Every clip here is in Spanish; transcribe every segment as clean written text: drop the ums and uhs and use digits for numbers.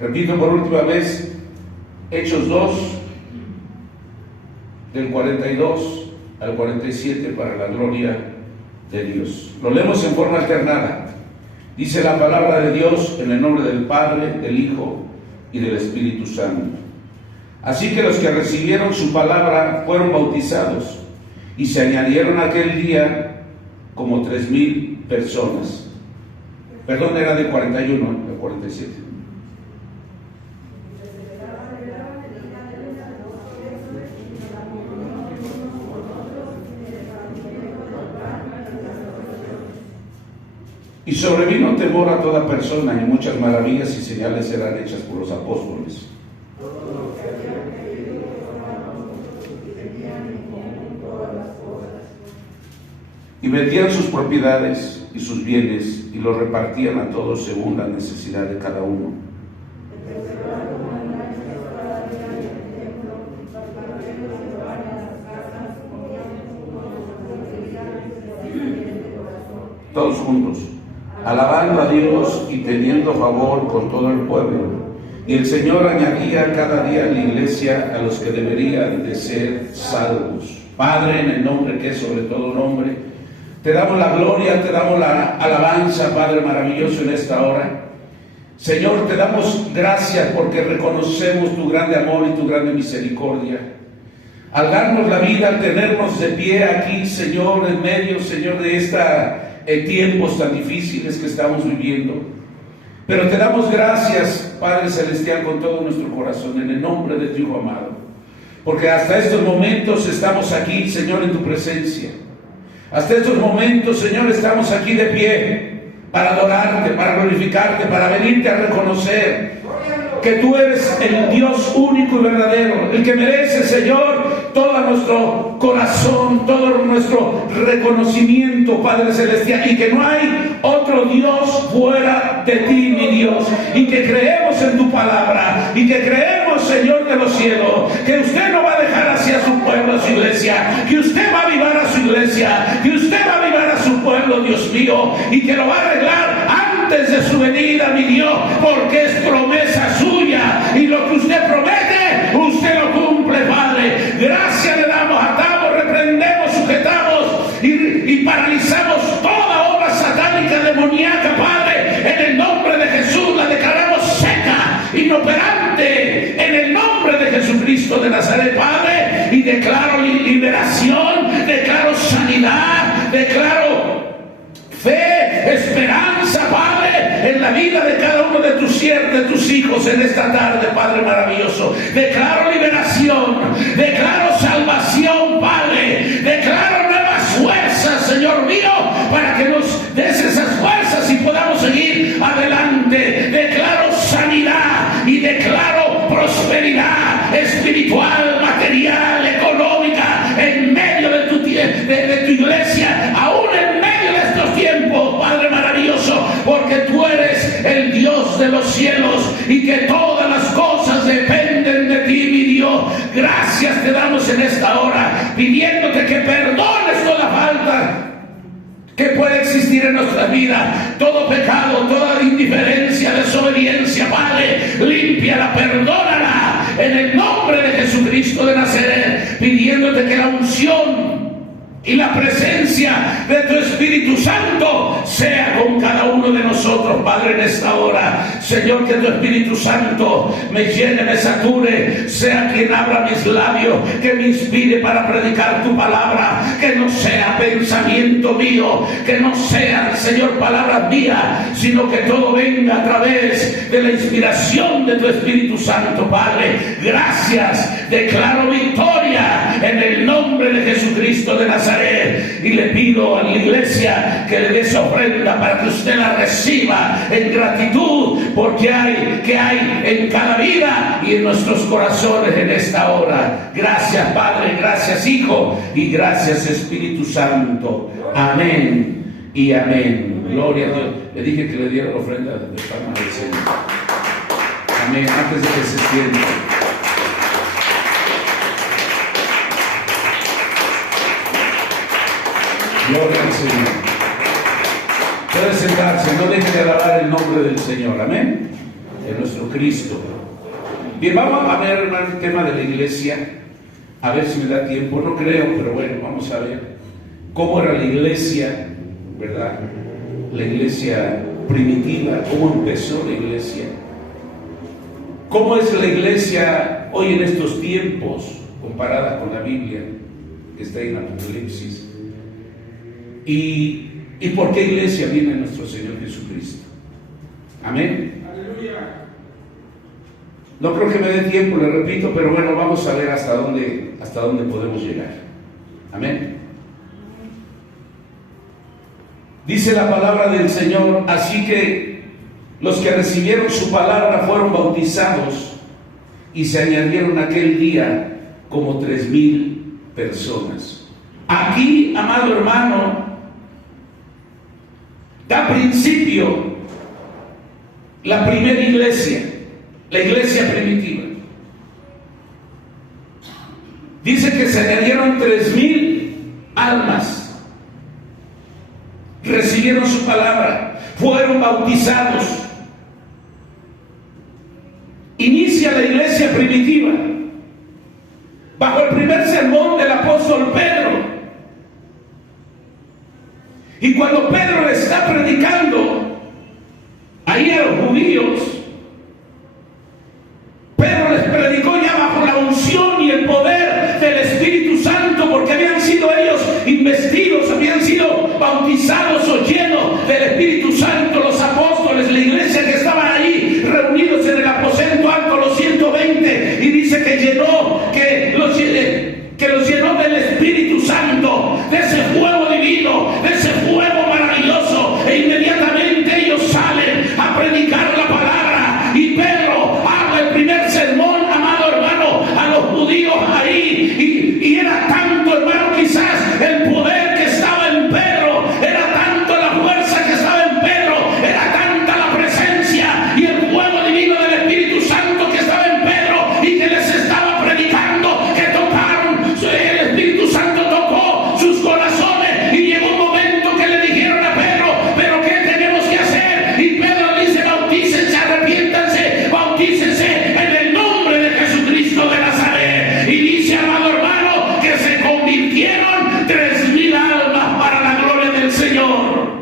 Repito por última vez, Hechos 2, del 42 al 47, para la gloria de Dios. Lo leemos en forma alternada. Dice la palabra de Dios en el nombre del Padre, del Hijo y del Espíritu Santo. Así que los que recibieron su palabra fueron bautizados, y se añadieron aquel día como 3,000 personas. Perdón, era de 41, de 47. Y sobrevino temor a toda persona, y muchas maravillas y señales eran hechas por los apóstoles. Y vendían sus propiedades y sus bienes, y los repartían a todos según la necesidad de cada uno. Todos juntos, alabando a Dios y teniendo favor con todo el pueblo. Y el Señor añadía cada día a la iglesia a los que deberían de ser salvos. Padre, en el nombre que es sobre todo nombre, te damos la gloria, te damos la alabanza, Padre maravilloso, en esta hora. Señor, te damos gracias porque reconocemos tu grande amor y tu grande misericordia. Al darnos la vida, al tenernos de pie aquí, Señor, en medio, Señor, de tiempos tan difíciles que estamos viviendo. Pero te damos gracias, Padre Celestial, con todo nuestro corazón, en el nombre de tu Hijo amado. Porque hasta estos momentos estamos aquí, Señor, en tu presencia. Hasta estos momentos, Señor, estamos aquí de pie para adorarte, para glorificarte, para venirte a reconocer que tú eres el Dios único y verdadero, el que merece, Señor, todo nuestro corazón, todo nuestro reconocimiento, Padre Celestial, y que no hay otro Dios fuera de ti, mi Dios, y que creemos en tu palabra, y que creemos, Señor de los cielos, que usted no va a dejar hacia su pueblo, a su iglesia, que usted va a avivar a su iglesia, que usted va a avivar a su pueblo, Dios mío, y que lo va a arreglar antes de su venida, mi Dios, porque es promesa suya, y lo que usted promete, usted lo cumple, Padre. Gracias le damos, atamos, reprendemos, sujetamos y paralizamos toda obra satánica, demoníaca, Padre, en el nombre de Jesús. La declaramos seca, inoperante, en el nombre de Jesucristo de Nazaret, Padre, y declaro liberación, declaro sanidad, declaro fe, esperanza, Padre, en la vida de cada uno de tus siervos, de tus hijos en esta tarde, Padre maravilloso. Declaro liberación, declaro salvación, Padre, declaro nuevas fuerzas, Señor mío, para que nos des esas fuerzas y podamos seguir adelante. Declaro sanidad y declaro prosperidad espiritual, material, económica, en medio de tu iglesia, aún en medio de estos tiempos, Padre maravilloso, porque tú eres el Dios de los cielos y que todas las cosas dependen de ti, mi Dios. Gracias te damos en esta hora, pidiéndote que perdones toda falta que puede existir en nuestra vida, todo pecado, toda indiferencia, desobediencia, Padre, límpiala, perdónala, en el nombre de Jesucristo de Nazaret, pidiéndote que la unción y la presencia de tu Espíritu Santo sea con cada uno de nosotros, Padre, en esta hora. Señor, que tu Espíritu Santo me llene, me sature, sea quien abra mis labios, que me inspire para predicar tu palabra, que no sea pensamiento mío, que no sea, Señor, palabras mías, sino que todo venga a través de la inspiración de tu Espíritu Santo, Padre. Gracias, declaro victoria en el nombre de Jesucristo de Nazaret. Y le pido a la iglesia que le dé esa ofrenda para que usted la reciba en gratitud, porque hay en cada vida y en nuestros corazones en esta hora. Gracias, Padre, gracias, Hijo, y gracias, Espíritu Santo. Amén y amén. Gloria a Dios. Le dije que le diera la ofrenda de palmas del Señor. Amén. Antes de que se siente. Gloria al Señor. Puede sentarse, no deje de alabar el nombre del Señor. Amén. en nuestro Cristo. Bien, vamos a ver, hermano, el tema de la iglesia. A ver si me da tiempo, no creo, pero bueno, vamos a ver cómo era la iglesia, ¿verdad? La iglesia primitiva, cómo empezó la iglesia. ¿Cómo es la iglesia hoy en estos tiempos comparada con la Biblia que está en Apocalipsis? ¿Y por qué iglesia viene nuestro Señor Jesucristo? Amén. Aleluya. No creo que me dé tiempo, le repito, pero bueno, vamos a ver hasta dónde podemos llegar. Amén. Dice la palabra del Señor: así que los que recibieron su palabra fueron bautizados, y se añadieron aquel día como 3,000 personas. Aquí, amado hermano, da principio la primera iglesia, la iglesia primitiva. Dice que se añadieron 3,000 almas. Recibieron su palabra, fueron bautizados. Inicia la iglesia primitiva bajo el primer sermón del apóstol Pedro. Y cuando Pedro le está predicando ahí a los judíos, Pedro les predicó ya bajo la unción y el poder del Espíritu Santo, porque habían sido ellos investidos, habían sido bautizados o llenos del Espíritu Santo, los apóstoles, la iglesia que estaban allí reunidos en el aposento alto, los 120, y dice que los llenó del Espíritu Santo, de ese fuego divino, de ese fuego maravilloso, e inmediatamente ellos salen a predicar la palabra. Y Pedro habla el primer sermón, amado hermano, a los judíos ahí, y era tanto, hermano, quizás el poder que estaba en Pedro, era tanto la fuerza que estaba en Pedro, era tanta la presencia y el fuego divino del Espíritu Santo que estaba en Pedro y que les estaba predicando, que el Espíritu Santo tocó sus corazones, y llegó un momento que le dijeron a Pedro: ¿pero qué tenemos que hacer? Y Pedro dice: bautícense, arrepiéntanse, bautícense en el nombre de Jesucristo de Nazaret. Y dice, amado hermano, que se convirtieron 3,000 almas para la gloria del Señor.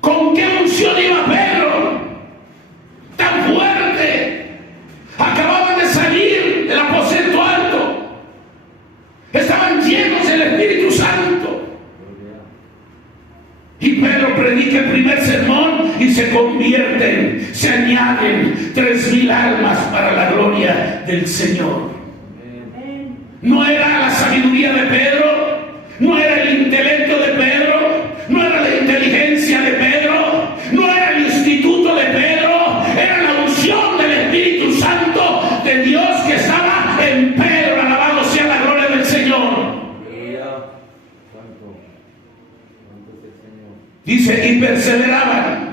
¿Con qué unción iba Pedro? Tan fuerte. Acababan de salir del aposento alto, estaban llenos del Espíritu Santo, y Pedro predica el primer sermón y se convierten, se añaden 3,000 almas para la gloria del Señor. No era la sabiduría de Pedro, no era el intelecto de Pedro, no era la inteligencia de Pedro, no era el instituto de Pedro, era la unción del Espíritu Santo de Dios que estaba en Pedro. Alabado sea la gloria del Señor. Dice: y perseveraban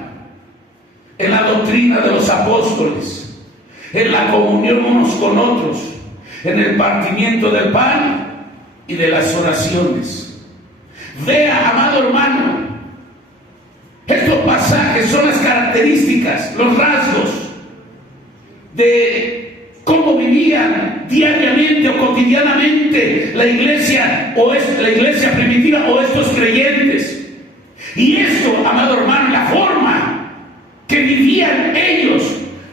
en la doctrina de los apóstoles, en la comunión unos con otros, en el partimiento del pan y de las oraciones. Vea, amado hermano, estos pasajes son las características, los rasgos de cómo vivían diariamente o cotidianamente la iglesia primitiva o estos creyentes. Y esto, amado hermano, la forma que vivían ellos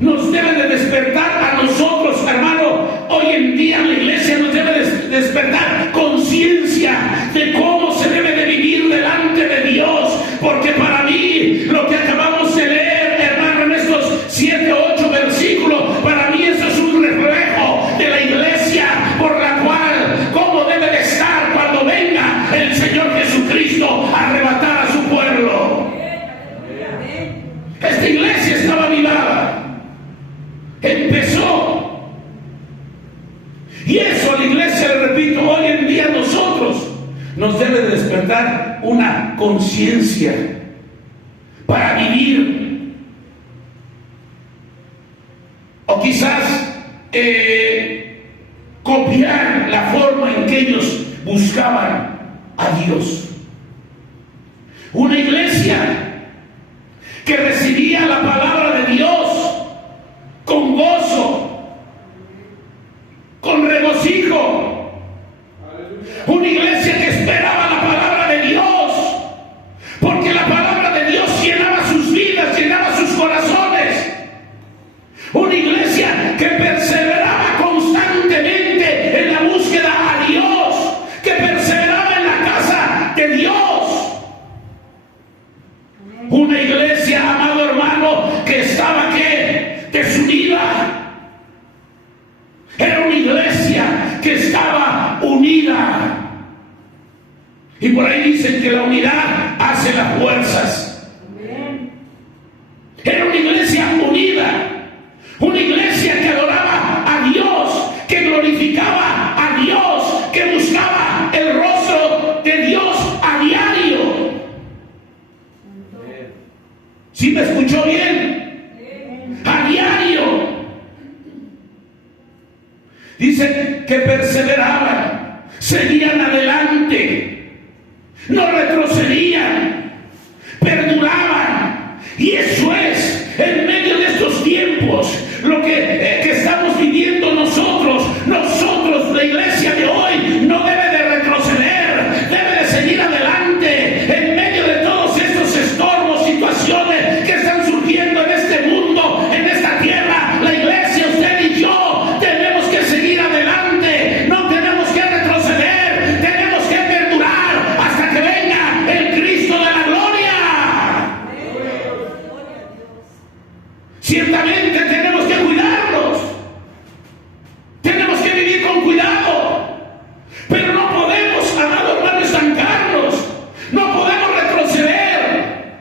nos debe de despertar a nosotros, hermano. Hoy en día la iglesia nos debe de despertar conciencia de cómo se debe de vivir delante de Dios, porque para mí lo que acabamos de leer, hermano, en estos 7 o 8 versículos, para mí eso es un reflejo de la iglesia por la cual cómo debe de estar cuando venga el Señor Jesucristo a arrebatar a su pueblo. Esta iglesia estaba avivada, empezó, y eso a la iglesia, le repito, hoy en día nosotros nos debe de despertar una conciencia para vivir, o quizás copiar la forma en que ellos buscaban a Dios. Una iglesia que recibía la palabra de Dios Y por ahí dicen que la unidad hace las fuerzas. Era una iglesia unida, una iglesia que adoraba a Dios, que glorificaba a Dios, que buscaba el rostro de Dios a diario. ¿Sí me escuchó bien? A diario. Dice que perseveraban, seguían adelante, no retrocedían, perduraban. Y eso es, en medio de estos tiempos, lo que estamos viviendo nosotros, la iglesia de hoy, no debe de retroceder, debe de seguir adelante, en medio de todos estos estorbos, situaciones que están surgiendo en este mundo, en esta tierra. La iglesia, usted y yo, tenemos que seguir adelante, no tenemos que retroceder, tenemos que perdurar hasta que venga el Cristo de la gloria. Ciertamente tenemos que cuidarnos, tenemos que vivir con cuidado, pero no podemos, amado hermano, estancarnos, no podemos retroceder,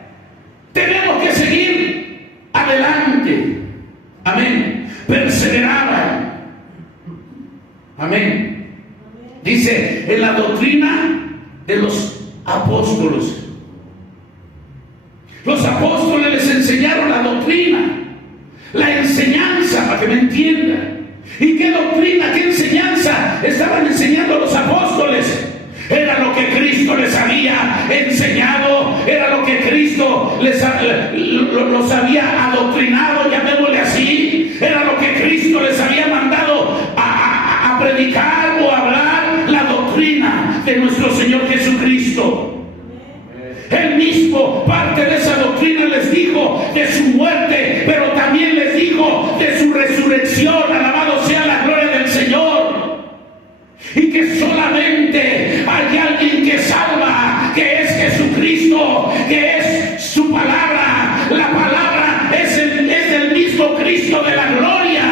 tenemos que seguir adelante. Amén. Perseveraban. Amén. Dice, en la doctrina de los apóstoles. Los apóstoles les enseñaron la doctrina, la enseñanza, para que me entiendan. ¿Y qué doctrina, qué enseñanza estaban enseñando los apóstoles? Era lo que Cristo les había enseñado, era lo que Cristo los había adoctrinado, llamémosle así. Era lo que Cristo les había mandado a predicar o a hablar, la doctrina de nuestro Señor Jesucristo. Él mismo, parte de esa doctrina, les dijo de su muerte, pero también les dijo de su resurrección. Alabado sea la gloria del Señor. Y que solamente hay alguien que salva, que es Jesucristo, que es su palabra. La palabra es el mismo Cristo de la gloria.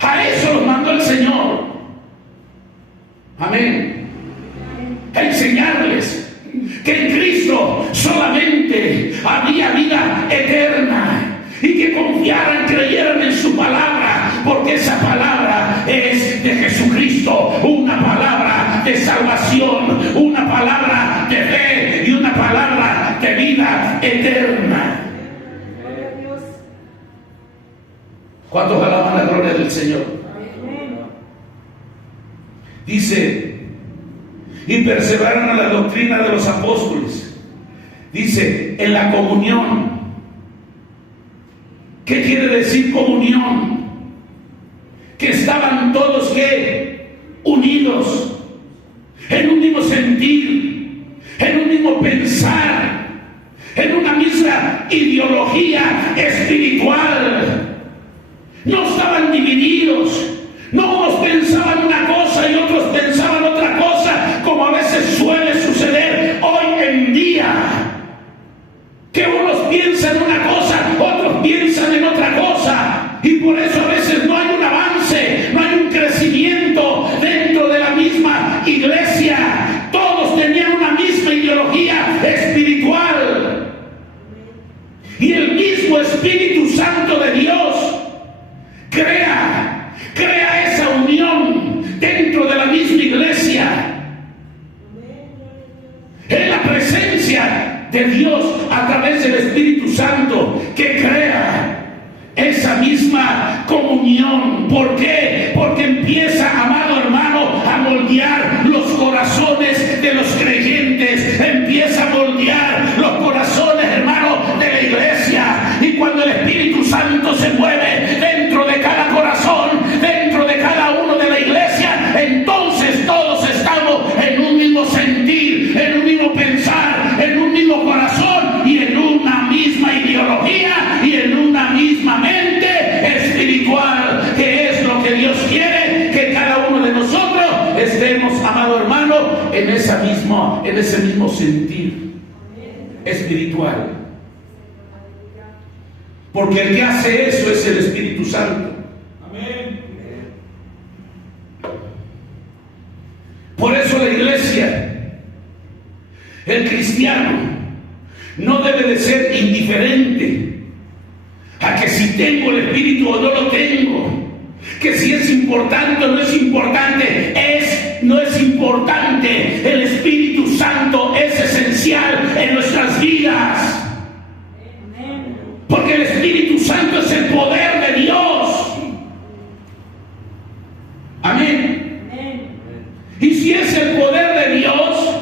A eso los mandó el Señor. Amén. A enseñarles que en Cristo solamente había vida eterna, y que confiaran, creyeran en su palabra, porque esa palabra es de Jesucristo, una palabra de salvación, una palabra de fe y una palabra de vida eterna. ¿Cuántos alaban la gloria del Señor? Dice, y perseveraron a la doctrina de los apóstoles. Dice, en la comunión. ¿Qué quiere decir comunión? Que estaban todos, ¿qué? Unidos, en un mismo sentir, en un mismo pensar, en una misma ideología espiritual. No estaban divididos, no unos pensaban una cosa y otros pensaban otra cosa, como a veces suele suceder hoy en día, que unos piensan una cosa, otros piensan en otra cosa, y por eso a veces no hay un avance, no hay un crecimiento dentro de la misma iglesia. Todos tenían una misma ideología espiritual, y el mismo Espíritu Santo de Dios crea esa unión dentro de la misma iglesia. Es la presencia de Dios a través del Espíritu Santo que crea esa misma comunión. ¿Por qué? Porque empieza, amado hermano, a moldear los corazones de los creyentes, empieza a moldear los corazones, hermano, de la iglesia. Y cuando el Espíritu Santo se mueve dentro de cada corazón, dentro de cada uno de la iglesia, entonces todos estamos en un mismo sentir, en un mismo pensar, en un mismo corazón y en una misma ideología y en una misma mente espiritual, que es lo que Dios quiere que cada uno de nosotros estemos, amado hermano, en ese mismo sentir espiritual. Porque el que hace eso es el Espíritu Santo. Amén. Por eso la El cristiano no debe de ser indiferente a que si tengo el Espíritu o no lo tengo, que si es importante o no es importante. No es importante. El Espíritu Santo es esencial en nuestras vidas, porque el Espíritu Santo es el poder de Dios. Amén. Y si es el poder de Dios,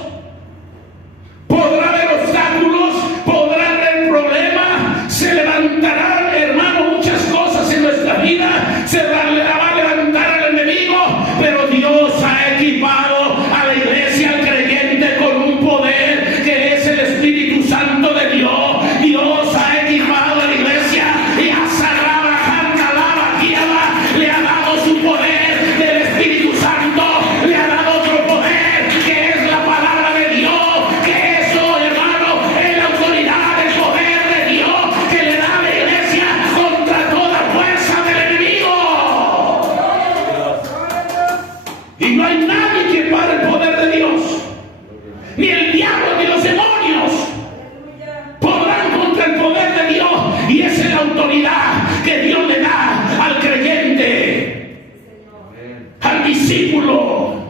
podrá haber obstáculos, podrá haber problemas, se levantarán, hermano, muchas cosas en nuestra vida, se va a levantar el enemigo, pero Dios ha equipado a la iglesia, al creyente, con un poder que es el Espíritu Santo de Dios. Dios ha equipado a la iglesia y a Saraba, Cantalaba, Kiaba, le ha dado su poder del Espíritu Santo, le ha dado otro poder que es la palabra de Dios, que eso, hermano, es la autoridad, el poder de Dios que le da a la iglesia contra toda fuerza del enemigo. Y no hay nadie que pare el poder de Dios, ni el diablo ni los demonios podrán contra el poder de Dios. Y esa es la autoridad que Dios le da al creyente, al discípulo.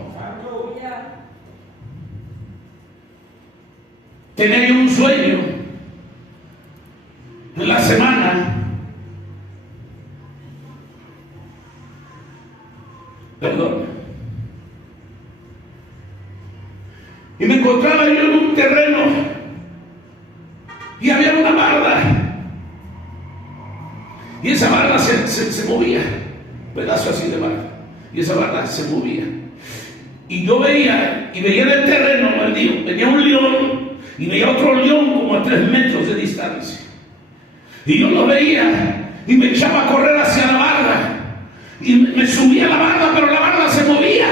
Tenía yo un sueño en la semana, y me encontraba yo en un terreno y había una barda, y esa barda se movía, un pedazo así de barda, y esa barda se movía, y yo veía en el terreno baldío, venía un león y veía otro león como a 3 metros de distancia, y yo lo veía y me echaba a correr hacia la barda y me subía a la barda, pero la barda se movía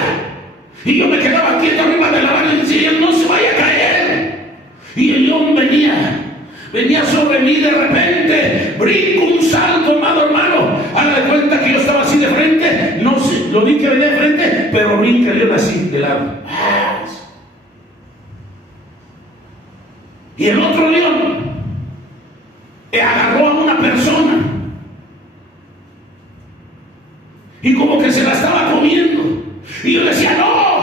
y yo me quedaba quieto arriba de la barda y decía: no se vaya a caer. Y el león venía sobre mí, de repente brinco, un salto, amado hermano, haga de cuenta que yo estaba así de frente, no sé, lo vi que venía de frente, pero brinca el león así de lado, y el otro león agarró a una persona y como que se la estaba comiendo, y yo decía: no.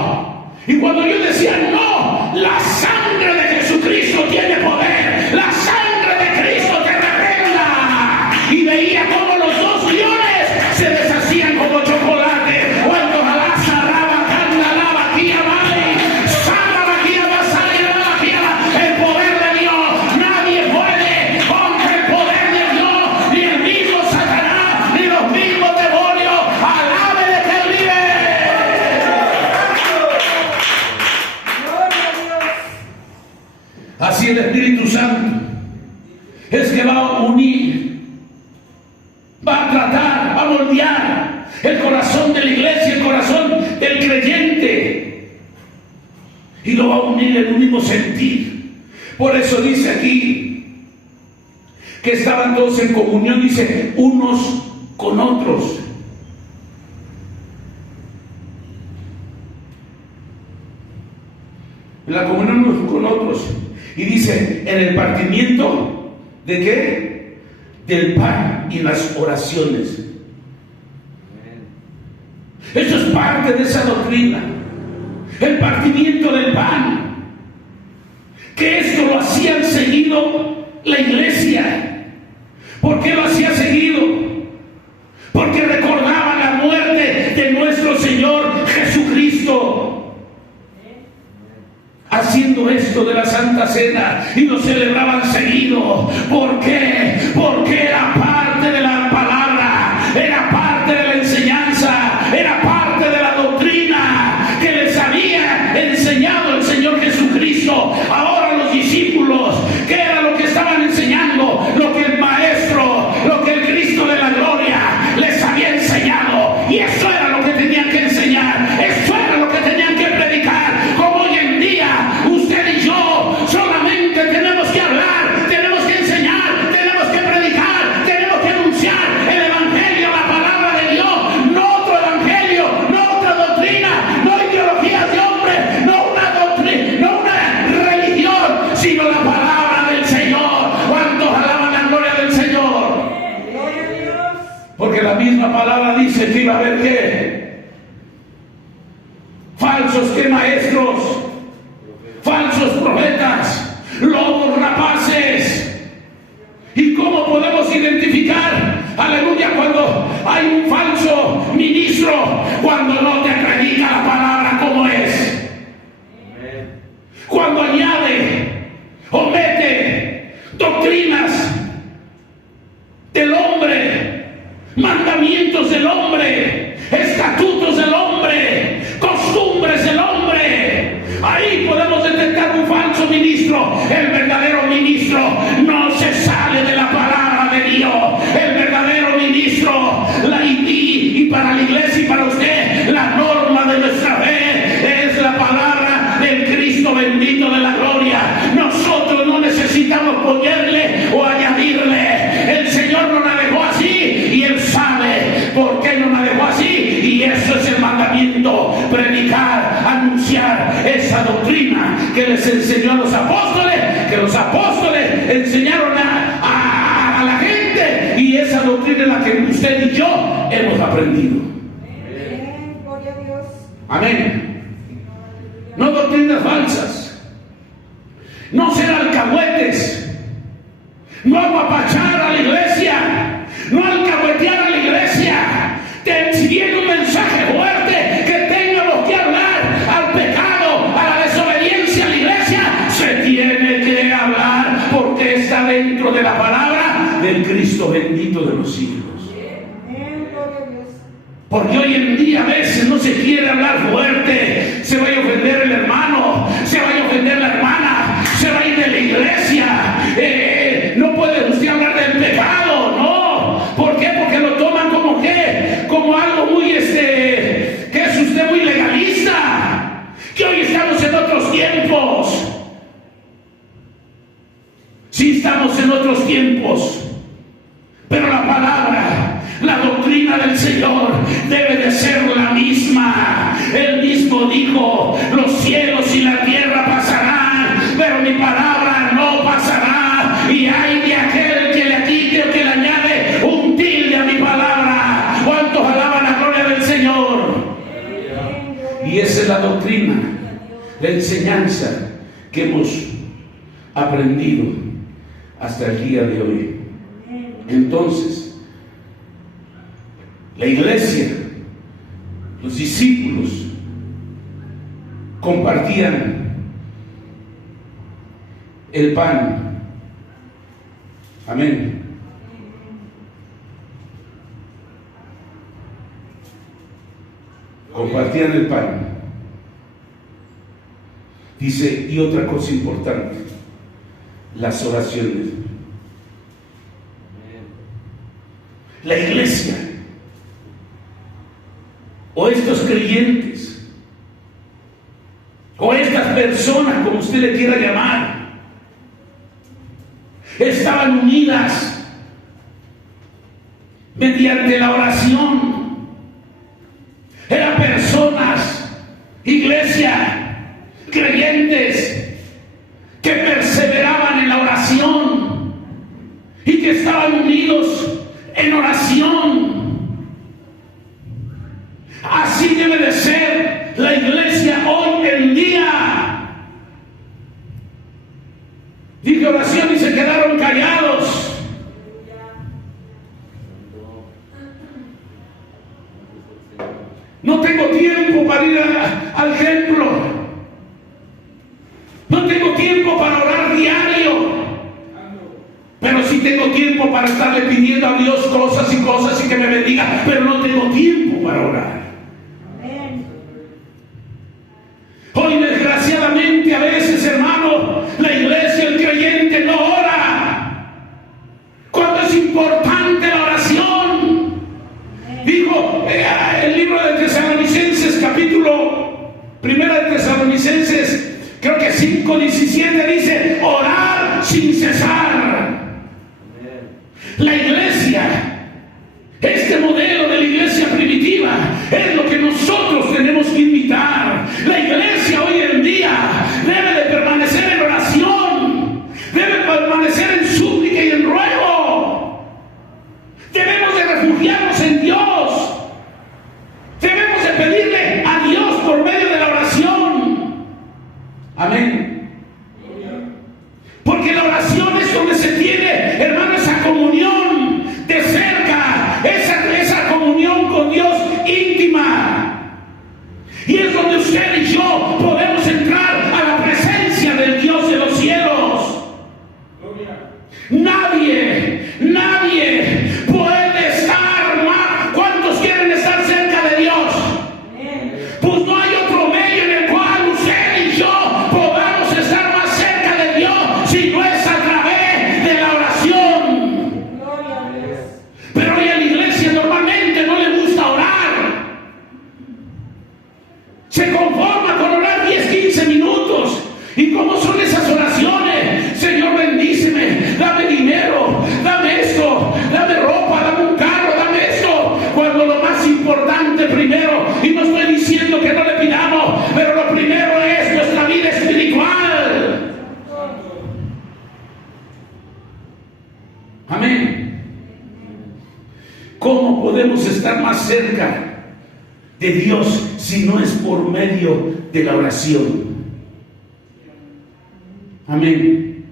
Y cuando yo decía no, la sangre de Jesucristo tiene poder, la sangre de Cristo te reprenda. Y veía como los 2 leones se deshacían como chocolate. Cuando la Saraba, Cantalaba, Kiaba, Saraba, Kiaba, Saraba, Kiaba, el poder de Dios, nadie puede contra el poder de Dios, ni el mismo Satanás, ni los mismos demonios. Alabe de que Él vive. Así el Espíritu Santo es que va a unir, va a tratar, va a moldear el corazón de la iglesia, el corazón del creyente, y lo va a unir en un mismo sentir. Por eso dice aquí que estaban todos en comunión, dice, unos con otros. En la comunión unos con otros. Y dice, en el partimiento ¿de qué? Del pan y las oraciones. Esto es parte de esa doctrina, el partimiento del pan, que esto lo hacían seguido la iglesia. ¿Por qué lo hacía seguido? Porque recordaba la muerte de nuestro Señor Jesucristo. Haciendo esto de la Santa Cena, y lo celebraban seguido. ¿Por qué? Porque era parte de la palabra, era parte de la enseñanza, era parte de la doctrina que les había enseñado el Señor Jesucristo. Ahora los discípulos, ¿qué era lo que estaban enseñando? Lo que el Maestro, lo que el Cristo de la gloria les había enseñado. Y eso era lo que tenían que enseñar, eso era lo que tenían que predicar. Como hoy en día usted y yo solamente tenemos que hablar, tenemos que enseñar, tenemos la misma palabra dice que iba a haber ¿qué? Falsos ¿qué? Maestros, falsos profetas, lobos rapaces. ¿Y cómo podemos identificar, aleluya, cuando hay un falso ministro? Cuando no te acredita la palabra como es. Cuando añade o mete doctrinas del hombre, mandamientos del hombre, estatutos del hombre, costumbres del hombre. Ahí podemos detectar un falso ministro. El verdadero ministro no se sale de la palabra de Dios. El verdadero ministro, y para la iglesia y para usted, la norma de nuestra fe es la palabra del Cristo bendito de la gloria. Nosotros no necesitamos ponerle o añadirle. El Señor nos la dejó así y Él sabe por qué nos la dejó así. Y eso es el mandamiento: predicar, anunciar esa doctrina que les enseñó a los apóstoles, que los apóstoles enseñaron a la gente, y esa doctrina es la que usted y yo hemos aprendido. Amén. Gloria a Dios. Amén. No doctrinas falsas, no ser alcahuetes, no apapachar a la iglesia, no alcahuetear a la iglesia. Si viene un mensaje fuerte que tengamos que hablar al pecado, a la desobediencia a la iglesia, se tiene que hablar, porque está dentro de la palabra del Cristo bendito de los siglos. Amén. Gloria a Dios. Porque hoy en día a veces no se quiere hablar fuerte. Se va a ofender el hermano, se va a ofender la hermana, se va a ir de la iglesia. No puede usted hablar del pecado, no. ¿Por qué? Porque lo toman como ¿qué? Como algo muy que es usted muy legalista. Que hoy estamos en otros tiempos. Sí, estamos en otros tiempos. Pero la palabra, la doctrina del Señor debe de ser la misma. Él mismo dijo: los cielos y la tierra pasarán, pero mi palabra no pasará. Y hay de aquel que le quite o que le añade un tilde a mi palabra. ¿Cuántos alaban la gloria del Señor? Y esa es la doctrina, la enseñanza que hemos aprendido hasta el día de hoy. Entonces, la iglesia, los discípulos compartían el pan. Amén. Compartían el pan. Dice, y otra cosa importante, las oraciones. La iglesia, o estos creyentes, o estas personas, como usted le quiera llamar, estaban unidas mediante la oración. Eran personas, iglesia, creyentes, que perseveraban en la oración y que estaban unidos en oración. Así debe de ser la iglesia hoy en día. Dije oración y se quedaron callados. No tengo tiempo para ir al templo. No tengo tiempo para orar diario. Pero sí tengo tiempo para estarle pidiendo a Dios cosas y que me bendiga. Pero no tengo tiempo para orar. Amén. Hoy desgraciadamente a veces, hermano, la iglesia, el creyente no ora. Cuando es importante la oración. Dijo el libro de Tesalonicenses, capítulo 1 de Tesalonicenses, creo que 5:17, dice: orar sin cesar. La iglesia, este modelo de la iglesia primitiva, es lo que nosotros tenemos que imitar. La iglesia hoy en día debe de permanecer en oración, debe permanecer en súplica y en ruego. Debemos de refugiarnos en Dios ¿Cómo podemos estar más cerca de Dios si no es por medio de la oración? Amén.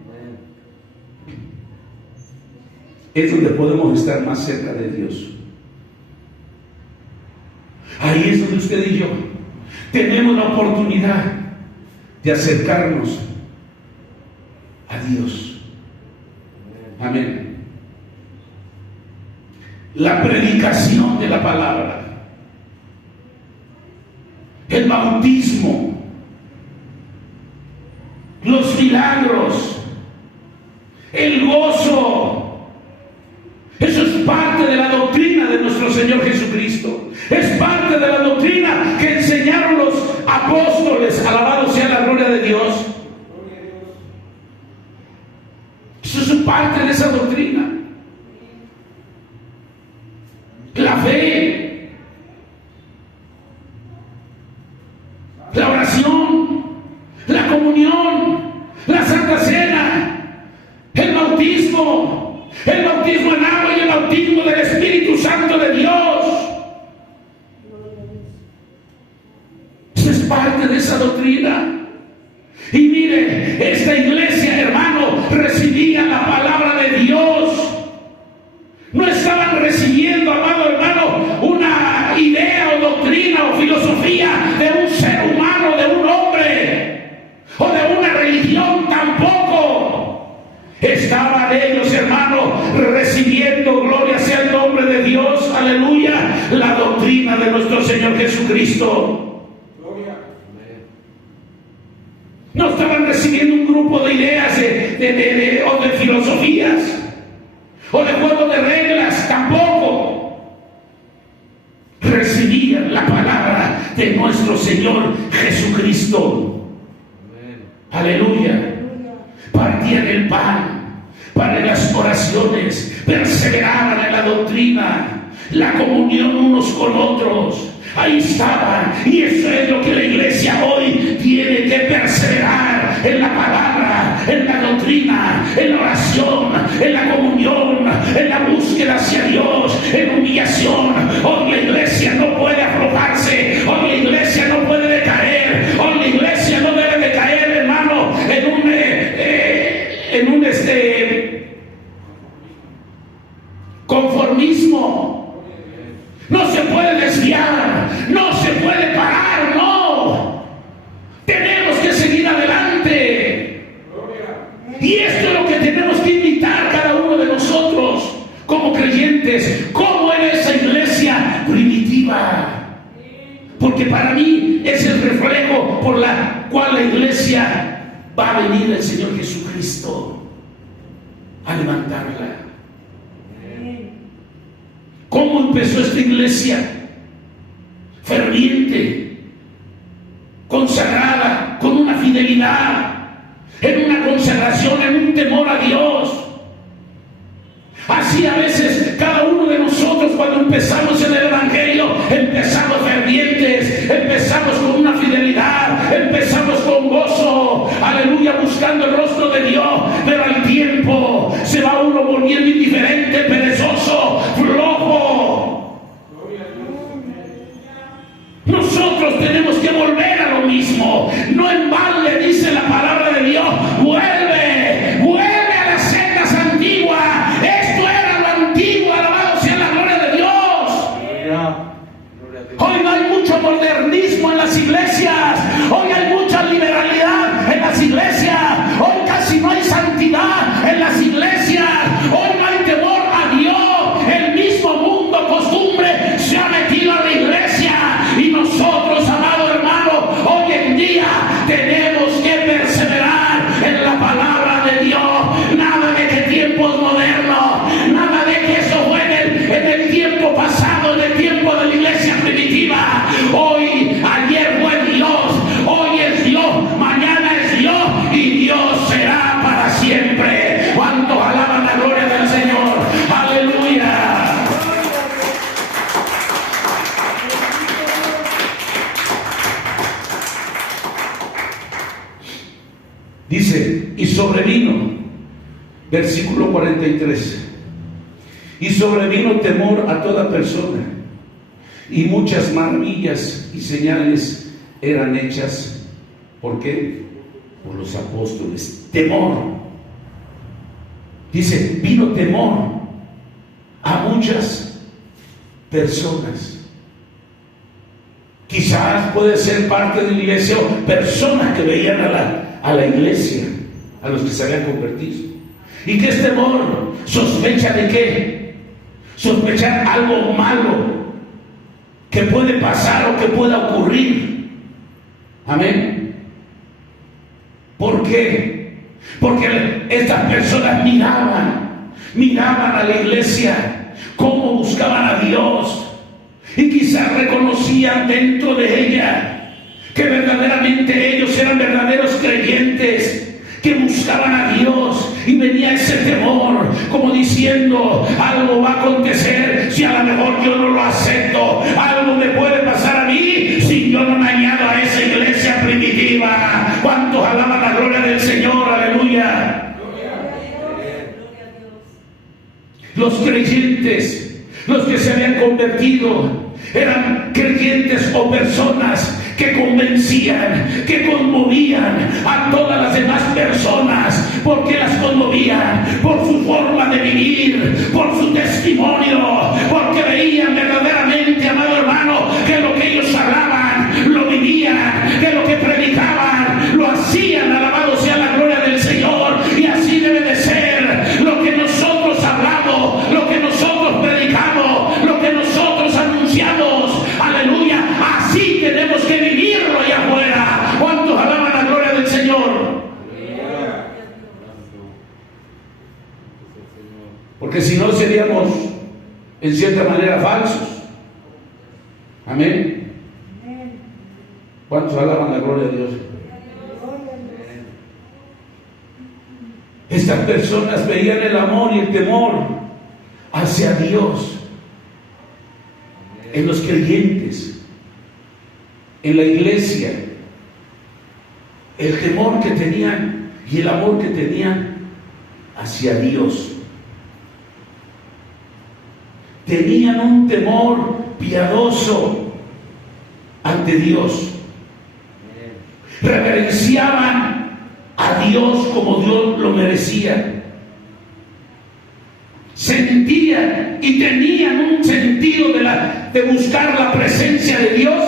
Es donde podemos estar más cerca de Dios. Ahí es donde usted y yo tenemos la oportunidad de acercarnos a Dios. Amén. La predicación de la palabra, el bautismo, los milagros, el gozo, eso es parte de la doctrina de nuestro Señor Jesucristo. Es parte de la doctrina que enseñaron los apóstoles. Alabado sea la gloria de Dios. Eso es parte de esa doctrina. La fe, la oración, la comunión, la Santa Cena, el bautismo en agua y el bautismo del Espíritu Santo de Dios. Eso es parte de esa doctrina. Y mire, esta iglesia, hermano, recibía la palabra de Dios. No estaban recibiendo, amado hermano, una idea o doctrina o filosofía de un ser humano, de un hombre o de una religión, tampoco. Estaban ellos, hermano, recibiendo, gloria sea el nombre de Dios, aleluya, la doctrina de nuestro Señor Jesucristo. No estaban recibiendo un grupo de ideas o de filosofías o de juego de reglas, tampoco. Recibían la palabra de nuestro Señor Jesucristo. Aleluya. Partían el pan para las oraciones, perseveraban en la doctrina, la comunión unos con otros. Ahí estaban, y eso es lo que la iglesia hoy tiene que perseverar: en la palabra, en la doctrina, en la oración, en la comunión, en la búsqueda hacia Dios, en humillación. Hoy la iglesia no puede aflojarse, hoy la iglesia no puede decaer, hoy la iglesia no debe de caer, hermano, en un conformismo. No se puede desviar, no se puede parar, no. Tenemos que seguir adelante. Y esto es lo que tenemos que invitar cada uno de nosotros como creyentes, como en esa iglesia primitiva. Porque para mí es el reflejo por la cual la iglesia va a venir el Señor Jesucristo a levantarla. ¿Cómo empezó esta iglesia? Ferviente, consagrada, con una fidelidad, en una consagración, en un temor a Dios. Así a veces cada uno de nosotros, cuando empezamos en el Evangelio, empezamos fervientes, empezamos con una fidelidad, empezamos con gozo, aleluya, buscando el rostro de Dios, pero al tiempo se va uno volviendo indiferente, perezoso, flojo. Nosotros tenemos que volver a lo mismo. No en balde dice la palabra de Dios: vuelve a las sendas antiguas. Esto era lo antiguo, alabado sea la gloria de Dios. Hoy no hay mucho modernismo en las iglesias, hoy hay mucha liberalidad en las iglesias, hoy casi no hay santidad en las iglesias, hoy no hay temor a Dios. El mismo mundo, costumbre, se ha metido a la iglesia, y nosotros, amado hermano, hoy en día tenemos que perseverar en la palabra de Dios. Nada de que tiempos modernos, nada de que eso fue en el tiempo pasado, en el tiempo de la iglesia primitiva. Hoy, ayer fue Dios, hoy es Dios, mañana es Dios, y Dios será para siempre. ¿Cuántos alaban la gloria del Señor? Aleluya. Dice: y sobrevino, versículo 43, Y sobrevino temor a toda persona, y muchas maravillas y señales eran hechas. ¿Por qué? Por los apóstoles. Temor. Dice, vino temor a muchas personas. Quizás puede ser parte de la iglesia o personas que veían a la iglesia, a los que se habían convertido. ¿Y qué es temor? ¿Sospecha de qué? Sospechar algo malo que puede pasar o que pueda ocurrir. Amén. ¿Por qué? Porque estas personas miraban a la iglesia, cómo buscaban a Dios, y quizás reconocían dentro de ella que verdaderamente ellos eran verdaderos creyentes, que buscaban a Dios, y venía ese temor como diciendo, algo va a acontecer si a lo mejor yo no lo acepto, algo me puede pasar a mí si yo no me añado a esa iglesia primitiva. ¿Cuántos alaban la gloria del Señor? Aleluya. Los creyentes, los que se habían convertido, eran creyentes o personas que convencían, que conmovían a todas las demás personas. ¿Por qué las conmovían? Por su forma de vivir, por su testimonio, porque veían verdaderamente, amado hermano, que lo que ellos hablaban, lo vivían, que lo que predicaban, lo hacían. Alabado sea la gloria del Señor. Y así debe de ser. Lo que nosotros hablamos, lo que nosotros predicamos, lo que nosotros anunciamos, aleluya, así tenemos que vivirlo allá afuera. ¿Cuántos alaban la gloria del Señor? Porque si no seríamos en cierta manera falsos. Amén. ¿Cuántos alaban la gloria de Dios? Estas personas veían el amor y el temor hacia Dios en los creyentes, en la iglesia. El temor que tenían y el amor que tenían hacia Dios. Tenían un temor piadoso ante Dios. Reverenciaban a Dios como Dios lo merecía. Sentían y tenían un sentido de buscar la presencia de Dios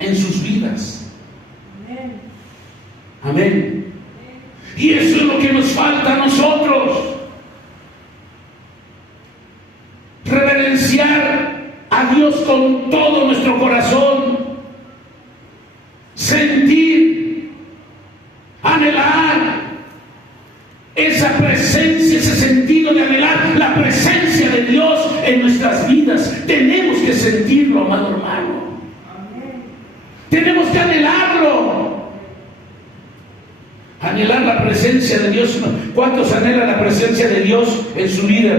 en sus vidas. Amén. Y eso es lo que nos falta a nosotros. Reverenciar a Dios con todo nuestro corazón. Sentir, anhelar esa presencia, ese sentido de anhelar la presencia de Dios en nuestras vidas. Tenemos que sentirlo, amado hermano. Tenemos que anhelarlo. Anhelar la presencia de Dios. ¿Cuántos anhelan la presencia de Dios en su vida?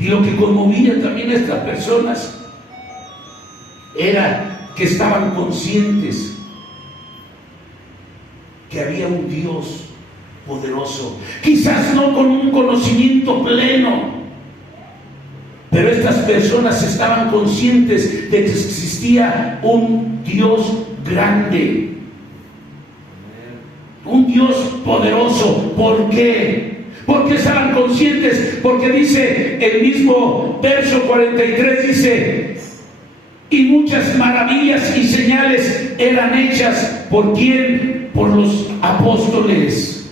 Y lo que conmovía también a estas personas era que estaban conscientes que había un Dios poderoso, quizás no con un conocimiento pleno, pero estas personas estaban conscientes de que existía un Dios grande, un Dios poderoso. ¿Por qué? Porque estaban conscientes, porque dice el mismo verso 43, dice, y muchas maravillas y señales eran hechas. ¿Por quién? Por los apóstoles.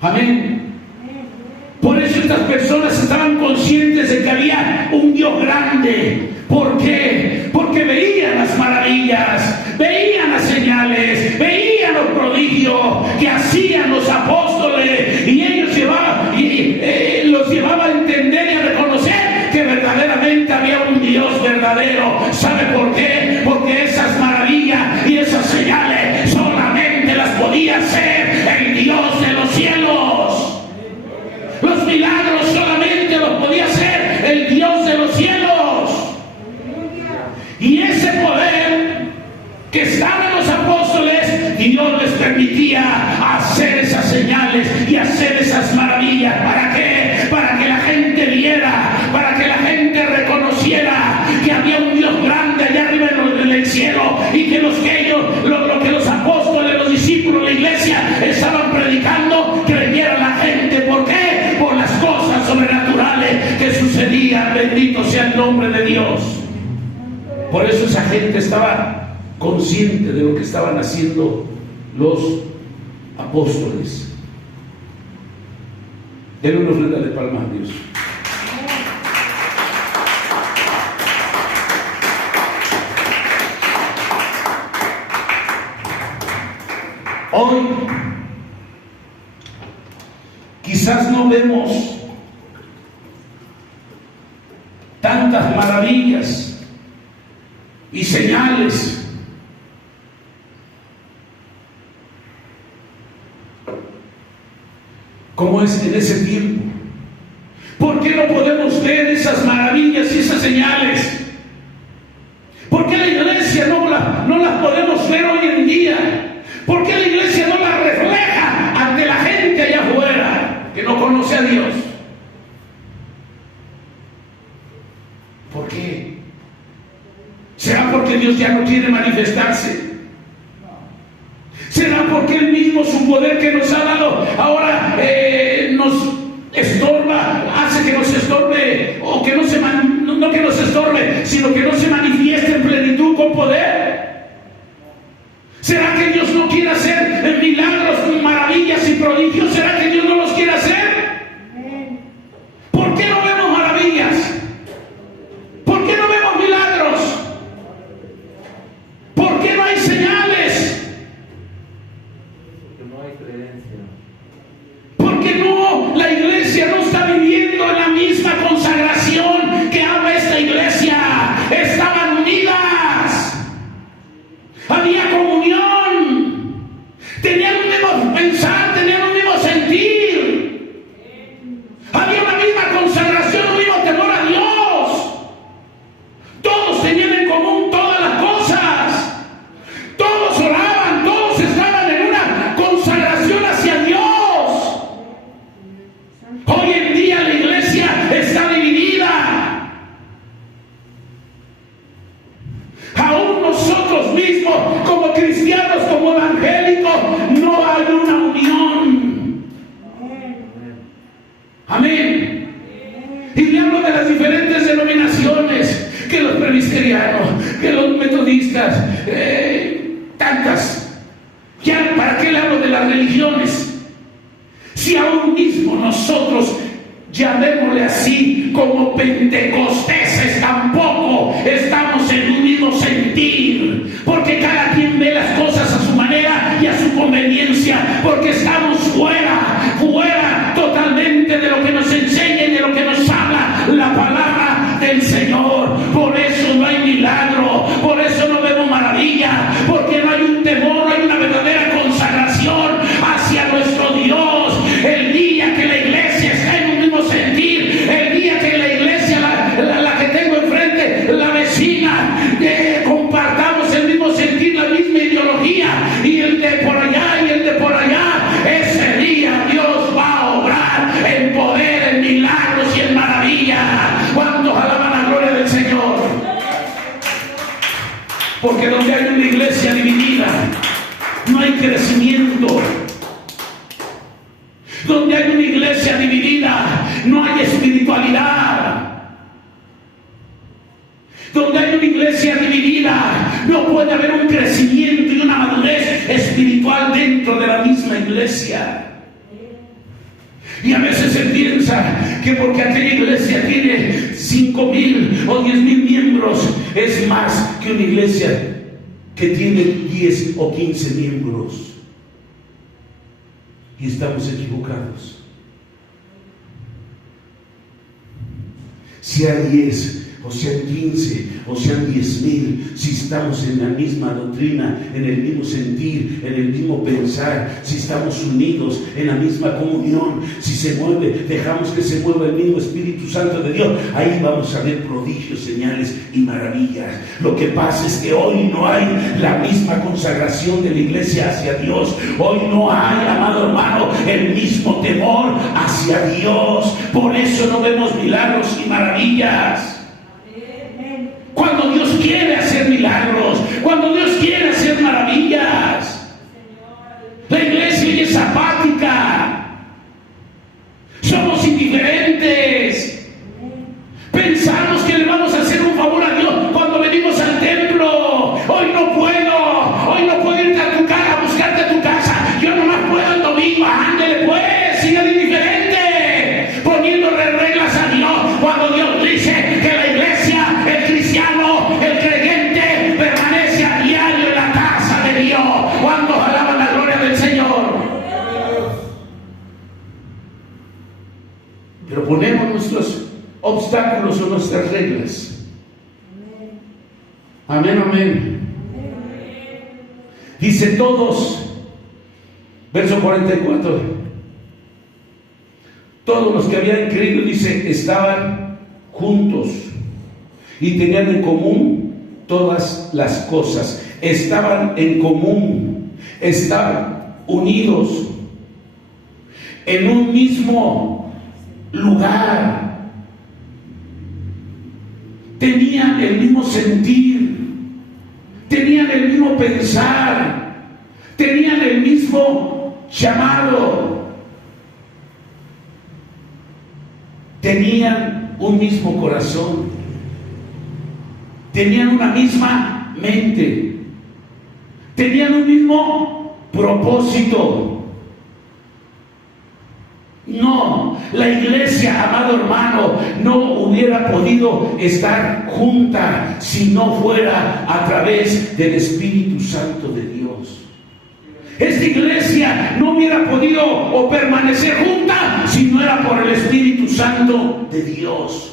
Amén. Por eso estas personas estaban conscientes de que había un Dios grande. ¿Por qué? Porque veían las maravillas, veían las señales, veían los prodigios que hacían los apóstoles, y ellos los llevaba a entender y a reconocer que verdaderamente había un Dios verdadero. ¿Sabe por qué? Porque esas maravillas y esas señales solamente las podía hacer el Dios de los cielos. Los milagros solamente los podía hacer el Dios de los cielos. Y ese poder que estaba en los apóstoles, Dios les permitía hacer esas señales el nombre de Dios. Por eso esa gente estaba consciente de lo que estaban haciendo los apóstoles. Denle una ofrenda de palmas a Dios. Hoy quizás no vemos tantas maravillas y señales como es en ese tiempo. ¿Por qué no podemos ver esas maravillas y esas señales? ¿Por qué la iglesia no las podemos ver hoy en día? ¿Por qué la iglesia no la refleja ante la gente allá afuera que no conoce a Dios? ¿Por qué? ¿Será porque Dios ya no quiere manifestarse? ¿Será porque Él mismo, su poder que nos ha dado, ahora nos estorba, hace que nos estorbe, o que no que nos estorbe, sino que no se manifieste en plenitud con poder? ¿Será que Dios no quiere hacer milagros, maravillas y prodigios? ¿Será que Dios no los quiere hacer? ¿Por qué no vemos maravillas? ¿Por qué no vemos milagros? ¿Por qué no hay señales? Porque no hay creencia. Porque no, la iglesia no está viviendo en la misma consagración que habla esta iglesia. Estaban unidas. Había comunión. Tenían un mismo pensar, tenían un mismo sentir. Había una misma consagración, un mismo temor a Dios. Todos tenían en común todas las cosas. Todos oraban, todos estaban en una consagración hacia Dios. Hoy en día la iglesia está dividida. Aún nosotros mismos, como cristianos, como evangélicos, no hay una unión. Amén. Y le hablo de las diferentes denominaciones, que los presbiterianos, que los metodistas, tantas. Ya, ¿para qué le hablo de las religiones? Si aún mismo nosotros, llamémosle así, como pentecosteses, tampoco estamos en un mismo sentir, porque cada quien ve las cosas a su manera y a su conveniencia, porque estamos fuera totalmente de lo que nos enseña y de lo que nos habla la palabra del Señor. Por eso no hay milagro, por eso no vemos maravilla, porque no hay un temor, no hay una verdadera consagración hacia nuestro Dios. El día que la iglesia está en un mismo sentir, el día que la iglesia, la que tengo enfrente, la vecina, compartamos el mismo sentir, la misma ideología, y el de por allá y el de por allá, ese día Dios va a obrar en poder, en milagros y en maravilla. ¿Cuántos alaban la gloria del Señor? Porque donde hay una iglesia dividida, no hay crecimiento. Donde hay una iglesia dividida, no hay espiritualidad. Donde hay una iglesia dividida, no puede haber un crecimiento y una madurez espiritual dentro de la misma iglesia. Y a veces se piensa que porque aquella iglesia tiene 5,000 o 10,000 miembros, es más que una iglesia que tiene 10 o 15 miembros. Y estamos equivocados. Sean 10 o sean 15 o sean 10,000, si estamos en la misma doctrina, en el mismo sentir, en el mismo pensar, si estamos unidos en la misma comunión, si se mueve, dejamos que se mueva el mismo Espíritu Santo de Dios, ahí vamos a ver prodigios, señales y maravillas. Lo que pasa es que hoy no hay la misma consagración de la iglesia hacia Dios. Hoy no hay, amado hermano, el mismo temor hacia Dios. Por eso no vemos milagros y maravillas. Cuando Dios quiere hacer milagros, cuando Dios quiere hacer maravillas, la iglesia es apática, somos indiferentes, pensamos que le vamos Pero ponemos nuestros obstáculos o nuestras reglas. Amén, amén. Dice todos, verso 44, todos los que habían creído, dice, estaban juntos y tenían en común todas las cosas. Estaban en común, estaban unidos en un mismo lugar, tenían el mismo sentir, tenían el mismo pensar, tenían el mismo llamado, tenían un mismo corazón, tenían una misma mente, tenían un mismo propósito. No, la iglesia, amado hermano, no hubiera podido estar junta si no fuera a través del Espíritu Santo de Dios. Esta iglesia no hubiera podido o permanecer junta si no era por el Espíritu Santo de Dios.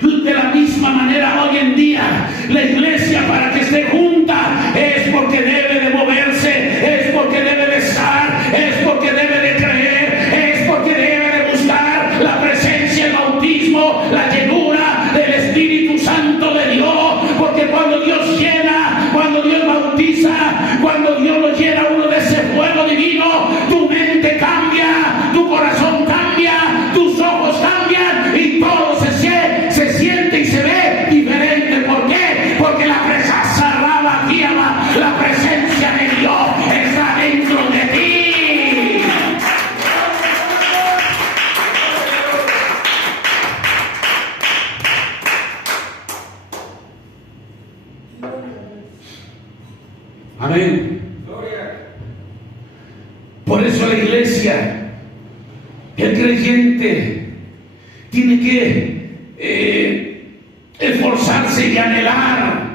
De la misma manera, hoy en día, la iglesia, para que esté junta, es porque debe de moverse, es porque debe de estar, es porque debe de creer, es porque debe de buscar la presencia, el bautismo, la llenura del Espíritu Santo de Dios. Porque cuando Dios llena, cuando Dios bautiza, cuando Dios lo llena uno de ese fuego divino, tu mente cambia, tu corazón cambia, tus ojos cambian y todo se siente y se ve diferente. ¿Por qué? Porque la presencia la presencia de Dios está dentro de ti. Amén. Por eso la iglesia, el creyente, tiene que esforzarse y anhelar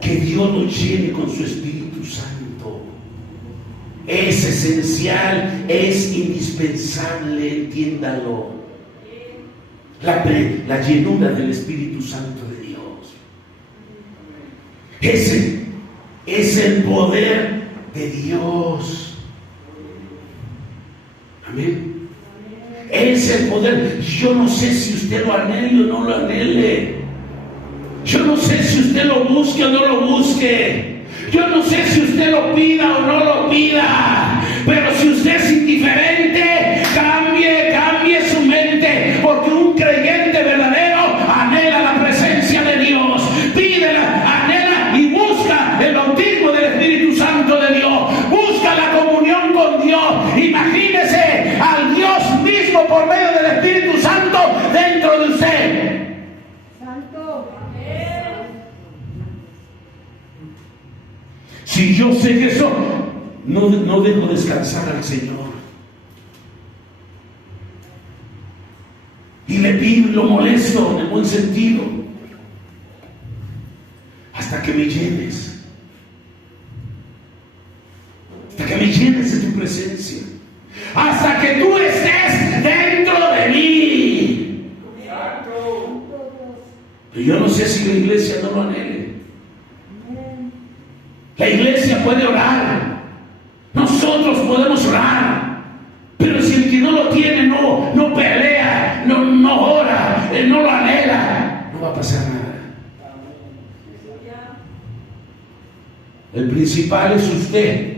que Dios nos llene con su Espíritu Santo. Es esencial, es indispensable, entiéndalo. La llenura del Espíritu Santo de Dios. Ese es el poder de Dios. Amén. Es el poder. Yo no sé si usted lo anhele o no lo anhele. Yo no sé si usted lo busque o no lo busque. Yo no sé si usted lo pida o no lo pida. Pero si usted es indiferente, cambie su mente. Porque un creyente verdadero anhela la presencia de Dios. Pídela, anhela y busca el bautismo del Espíritu Santo de Dios. Busca la comunión con Dios. Imagínese al Dios mismo por medio del Espíritu Santo dentro de usted. Si yo sé que eso, no dejo descansar al Señor. Y le pido y lo molesto en el buen sentido. Hasta que me llenes. Hasta que me llenes de tu presencia. Hasta que tú estés dentro de mí. Pero yo no sé si la iglesia no lo anhele. La iglesia puede orar, nosotros podemos orar, pero si el que no lo tiene no pelea, no ora, no lo anhela, no va a pasar nada. El principal es usted.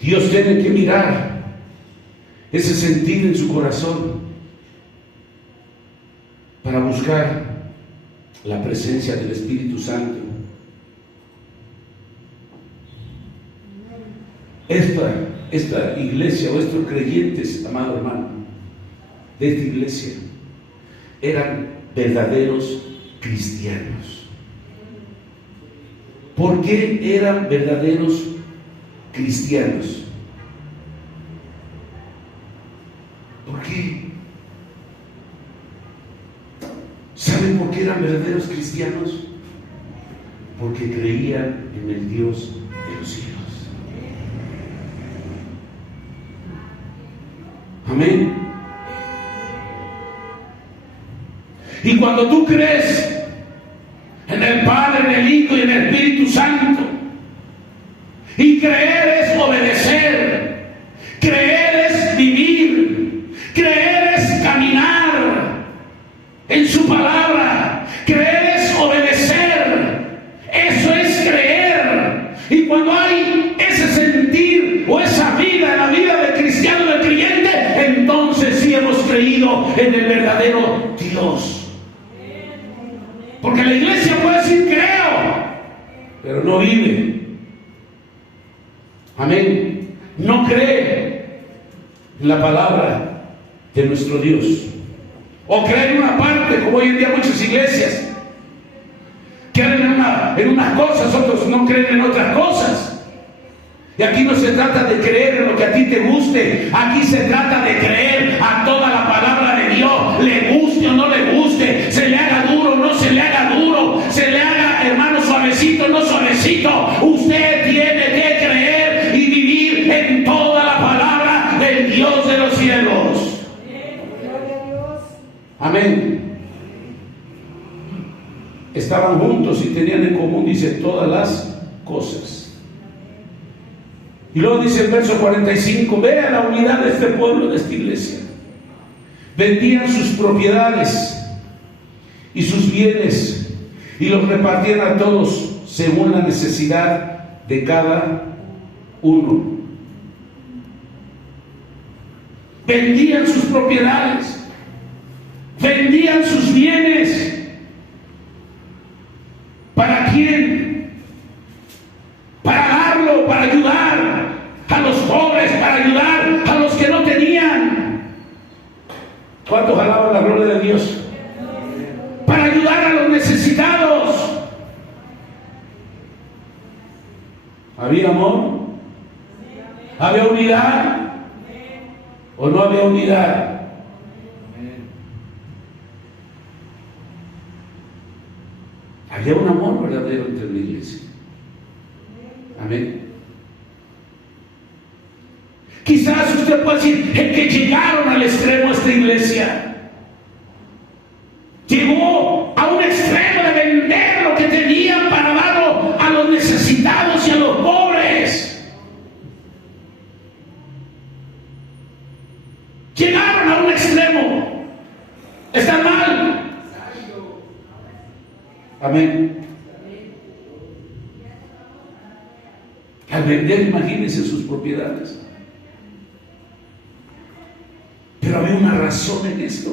Dios tiene que mirar ese sentir en su corazón para buscar la presencia del Espíritu Santo. Esta iglesia o estos creyentes, amado hermano, de esta iglesia, eran verdaderos cristianos. ¿Por qué eran verdaderos cristianos? ¿Por qué? ¿Saben por qué eran verdaderos cristianos? Porque creían en el Dios de tus hijos. Amén. Y cuando tú crees en el Padre, en el Hijo y en el Espíritu Santo, y creer es obedecer, creer es vivir, creer es caminar en su palabra, creer es obedecer, eso es creer. Y cuando hay ese sentir o esa vida en la vida del cristiano, del creyente, entonces sí hemos creído en el verdadero Dios. Porque la iglesia puede decir creo, pero no vive. Amén. No cree en la palabra de nuestro Dios. O cree en una parte, como hoy en día muchas iglesias. Creen en unas cosas, otros no creen en otras cosas. Y aquí no se trata de creer en lo que a ti te guste. Aquí se trata de creer a toda la palabra de Dios. Le guste o no le guste. Se le haga duro o no se le haga duro. Se le haga, hermano, suavecito o no suavecito. Usted tiene que creer y vivir en toda la palabra del Dios de los cielos. Amén. Estaban juntos y tenían en común, dice, todas las cosas. Y luego dice el verso 45, vea la unidad de este pueblo, de esta iglesia. Vendían sus propiedades y sus bienes y los repartían a todos según la necesidad de cada uno. Vendían sus propiedades, vendían sus bienes. ¿Para quién? Para darlo, para ayudar a los pobres, para ayudar a los que no tenían. ¿Cuántos alaban la gloria de Dios? Para ayudar a los necesitados. ¿Había amor? ¿Había unidad? ¿O no había unidad? Había un amor verdadero entre la iglesia. Amén. Quizás usted pueda decir que llegaron al extremo de esta iglesia. Llegó a un extremo de vender lo que tenían para darlo a los necesitados y a los pobres. Llegaron a un extremo. ¿Están mal? Amén. Al vender, imagínense sus propiedades. Pero había una razón en esto.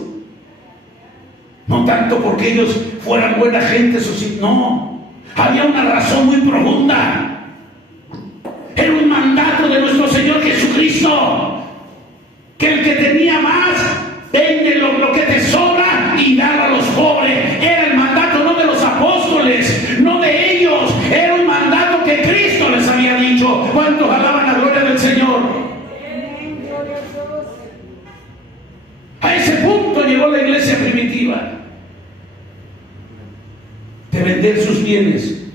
No tanto porque ellos fueran buena gente, eso sí, no. Había una razón muy profunda. Era un mandato de nuestro Señor Jesucristo, que el que tenía más, vende lo que te sobra y dalo a los pobres. Era el mandato no de los apóstoles, no de ellos. Era un mandato que Cristo les había dicho. ¿Cuántos alaban la gloria del Señor? A ese punto llegó la iglesia primitiva, de vender sus bienes.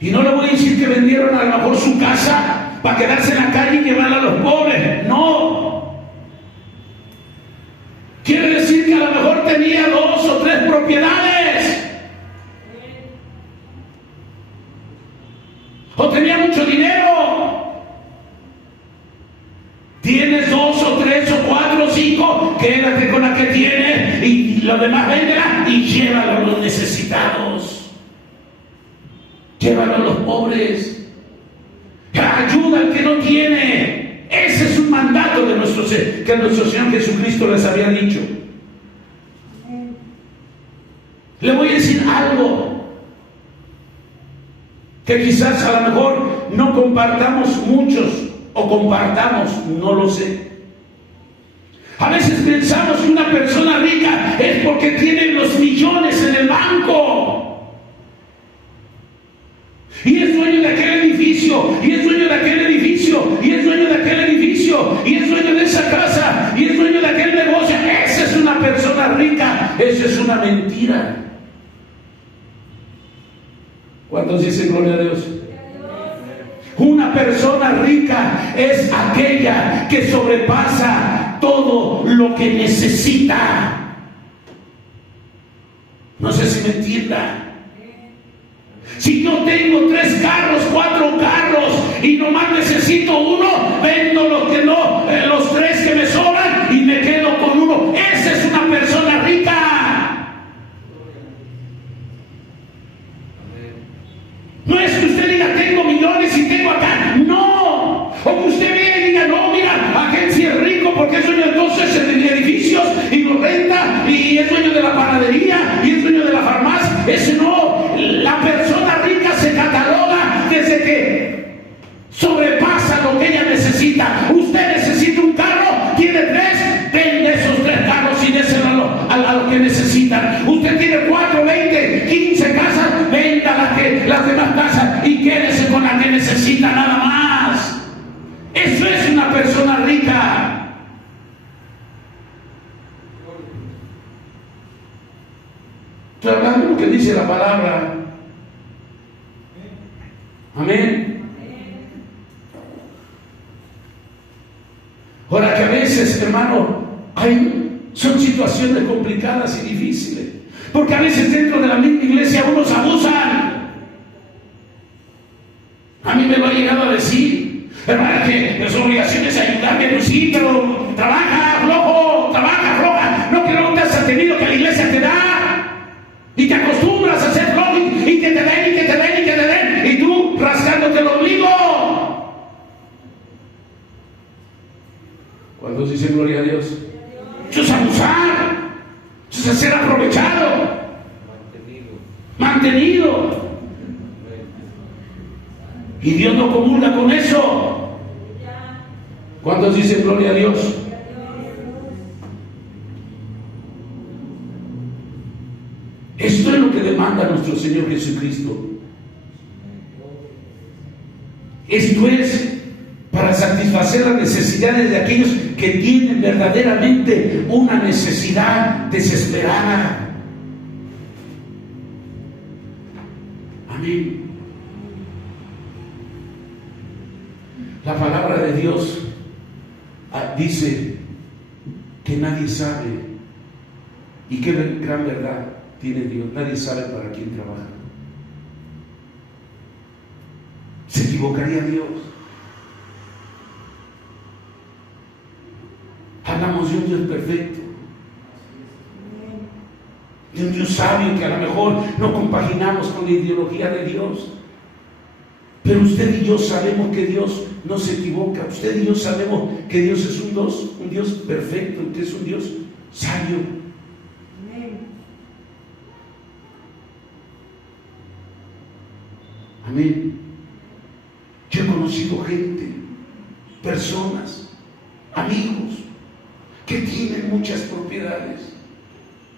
Y no le voy a decir que vendieron a lo mejor su casa para quedarse en la calle y llevarla a los pobres. No. Quiere decir que a lo mejor tenía 2 o 3 propiedades. O tenía mucho dinero. Tienes 2 o 3 o 4 o 5, quédate con la que tienes y lo demás véndela y llévalo a los necesitados. Llévalo a los pobres. Ayuda al que no tiene. Ese es un mandato de que nuestro Señor Jesucristo les había dicho. Le voy a decir algo que quizás a lo mejor no compartamos muchos o compartamos, no lo sé. A veces pensamos que una persona rica es porque tiene los millones en el banco. Y es dueño de aquel edificio, y es dueño de aquel edificio, y es dueño de aquel edificio, y es dueño de esa casa, y es dueño de aquel negocio. Esa es una persona rica. Eso es una mentira. ¿Cuántos dicen gloria a Dios? Una persona rica es aquella que sobrepasa todo lo que necesita. No sé si me entienda. Si yo tengo 3 carros, 4 carros y nomás necesito uno, vendo los 3 que me sobran y me quedo con uno. Esa es una persona rica. No es que usted diga tengo millones y tengo acá. No. O que usted vea y diga no, mira, aquel sí es rico porque es dueño de 12 edificios y los renta y es dueño de la panadería y es dueño de la farmacia. Ese no. La persona rica se cataloga desde que sobrepasa lo que ella necesita. Usted necesita un carro, tiene 3, vende esos 3 carros y déselo a lo que necesitan. Usted tiene 4, 20, 15 casas, venda las demás casas y quédese con la que necesita nada más. Eso es una persona rica. Estoy hablando de lo que dice la palabra. Amén. Ahora que a veces, hermano, son situaciones complicadas y difíciles. Porque a veces dentro de la misma iglesia unos abusan. A mí me lo ha llegado a decir, hermano, que su obligación es ayudarme. Pues sí, pero trabaja floja. No, que no te has tenido que la iglesia te da. Y te acostumbras a hacer flojo y que te den. Y tú rascándote el ombligo. ¿Cuántos dicen gloria a Dios? Eso es abusar. Eso es ser aprovechado. Mantenido. Y Dios no comulga con eso. ¿Cuántos dicen gloria a Dios? Esto es lo que demanda nuestro Señor Jesucristo. Esto es para satisfacer las necesidades de aquellos que tienen verdaderamente una necesidad desesperada. Amén. La palabra de Dios dice que nadie sabe, y qué gran verdad tiene Dios. Nadie sabe para quién trabaja. ¿Se equivocaría Dios? Hablamos de un Dios perfecto, de un Dios sabio que a lo mejor no compaginamos con la ideología de Dios. Pero usted y yo sabemos que Dios no se equivoca. Usted y yo sabemos que Dios es un Dios perfecto, que es un Dios sabio. Amén. Yo he conocido gente, personas, amigos, que tienen muchas propiedades,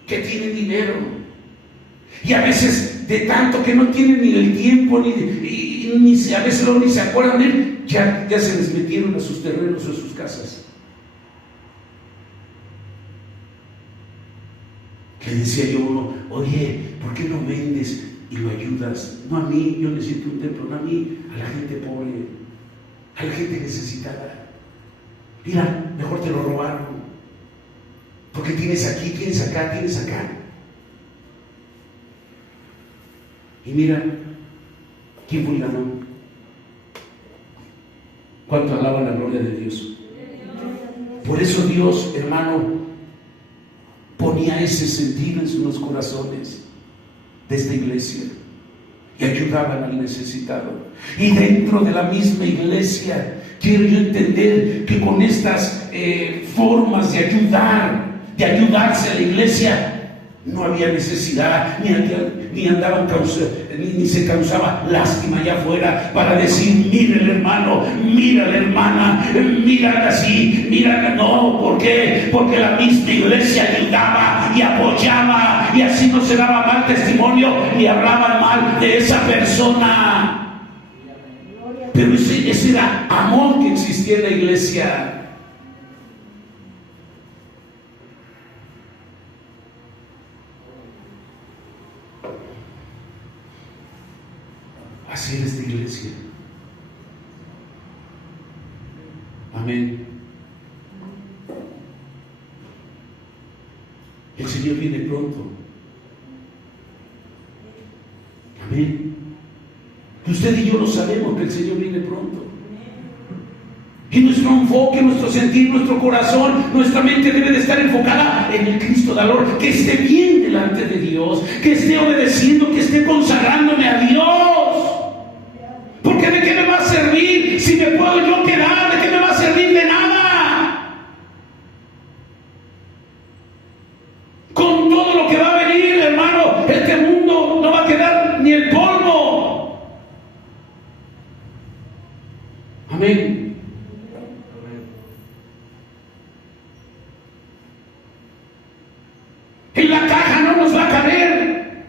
que tienen dinero, y a veces de tanto que no tienen ni el tiempo, a veces ni se acuerdan de él, ya se les metieron a sus terrenos o a sus casas. Le decía yo a uno, oye, ¿por qué no vendes y lo ayudas? No a mí, yo necesito un templo, no a mí, a la gente pobre, a la gente necesitada. Mira, mejor te lo robaron, porque tienes aquí, tienes acá. Y mira, ¿quién fue el ganón? ¿Cuánto alaban la gloria de Dios? Por eso Dios, hermano, ponía ese sentido en los corazones de esta iglesia y ayudaban al necesitado. Y dentro de la misma iglesia quiero yo entender que con estas formas de ayudarse a la iglesia, no había necesidad, ni andaban ni se causaba lástima allá afuera para decir, mira el hermano, mira la hermana, mira así, mira. No, ¿por qué? Porque la misma iglesia ayudaba y apoyaba, y así no se daba mal testimonio ni hablaban mal de esa persona. Pero ese era amor que existía en la iglesia. hacer esta iglesia. Amén. El Señor viene pronto. Amén. Usted y yo lo sabemos que el Señor viene pronto. Y nuestro enfoque, nuestro sentir, nuestro corazón, nuestra mente debe de estar enfocada en el Cristo de valor, que esté bien delante de Dios, que esté obedeciendo, que esté consagrándome a Dios. Porque ¿de qué me va a servir si me puedo yo quedar? ¿De qué me va a servir? De nada. Con todo lo que va a venir, hermano, este mundo no va a quedar ni el polvo. Amén. En la caja no nos va a caber.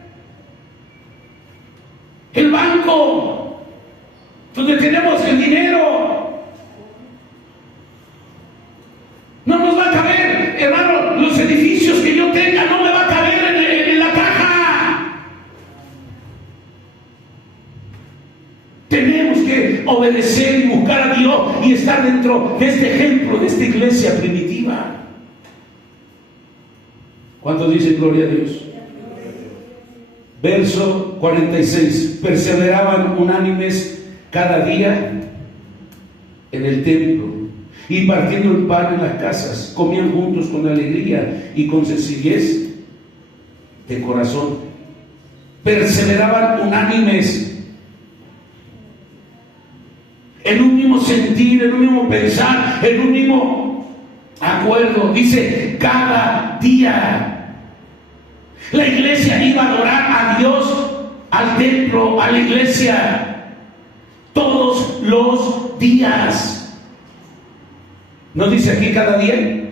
El banco donde tenemos el dinero no nos va a caber, hermano. Los edificios que yo tenga no me va a caber en la caja. Tenemos que obedecer y buscar a Dios y estar dentro de este ejemplo, de esta iglesia primitiva. ¿Cuántos dicen gloria a Dios? Verso 46. Perseveraban unánimes cada día en el templo y partiendo el pan en las casas, comían juntos con alegría y con sencillez de corazón. Perseveraban unánimes en un mismo sentir, en un mismo pensar, en un mismo acuerdo. Dice, cada día. La iglesia iba a adorar a Dios, al templo, a la iglesia, todos los días. ¿No dice aquí cada día?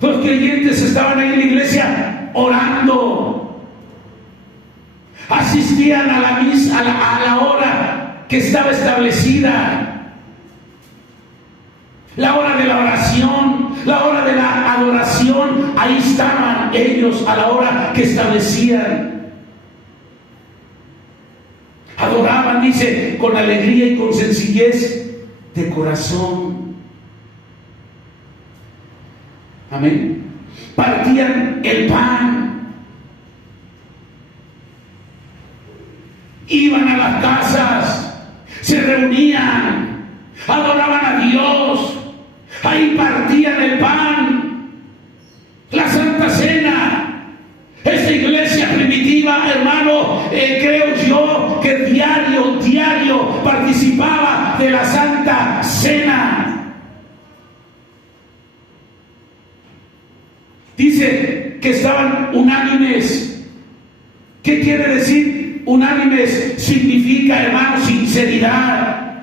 Los creyentes estaban ahí en la iglesia orando. Asistían a la misa, a la hora que estaba establecida. La hora de la oración, la hora de la adoración, ahí estaban ellos a la hora que establecían. Adoraban, dice, con alegría y con sencillez de corazón. Amén. Partían el pan. Iban a las casas, se reunían, adoraban a Dios. Ahí partían el pan, la Santa Cena. Esta iglesia primitiva, hermano, creo yo que diario participaba de la Santa Cena. Dice que estaban unánimes. ¿Qué quiere decir unánimes? Significa, hermano, sinceridad,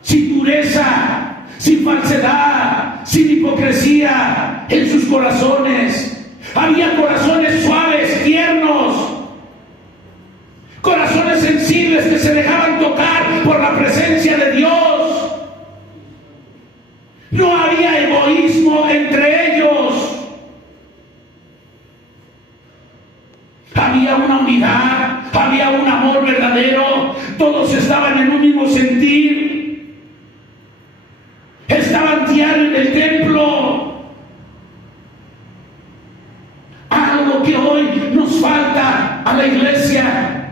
sin dureza, sin falsedad, sin hipocresía en sus corazones. Había corazones suaves, tiernos, corazones sensibles que se dejaban tocar por la presencia de Dios. No había egoísmo entre ellos. Había una unidad, había un amor verdadero. Todos estaban en un mismo sentir. Estaban diario en el templo. Algo que hoy nos falta a la iglesia.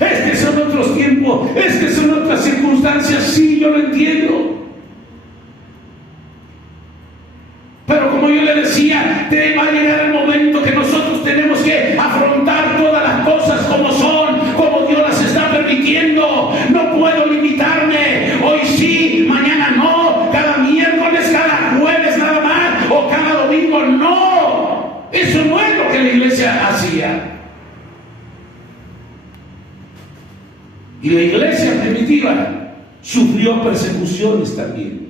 Es que son otros tiempos, es que son otras circunstancias. Sí, yo lo entiendo. Pero como yo le decía, va a llegar el momento que nosotros tenemos que afrontar todas las cosas como son, como Dios las está permitiendo. No puedo limitarme. Hoy sí, mañana no, cada miércoles, cada jueves nada más, o cada domingo no. Eso no es lo que la iglesia hacía. Y la iglesia primitiva sufrió persecuciones también.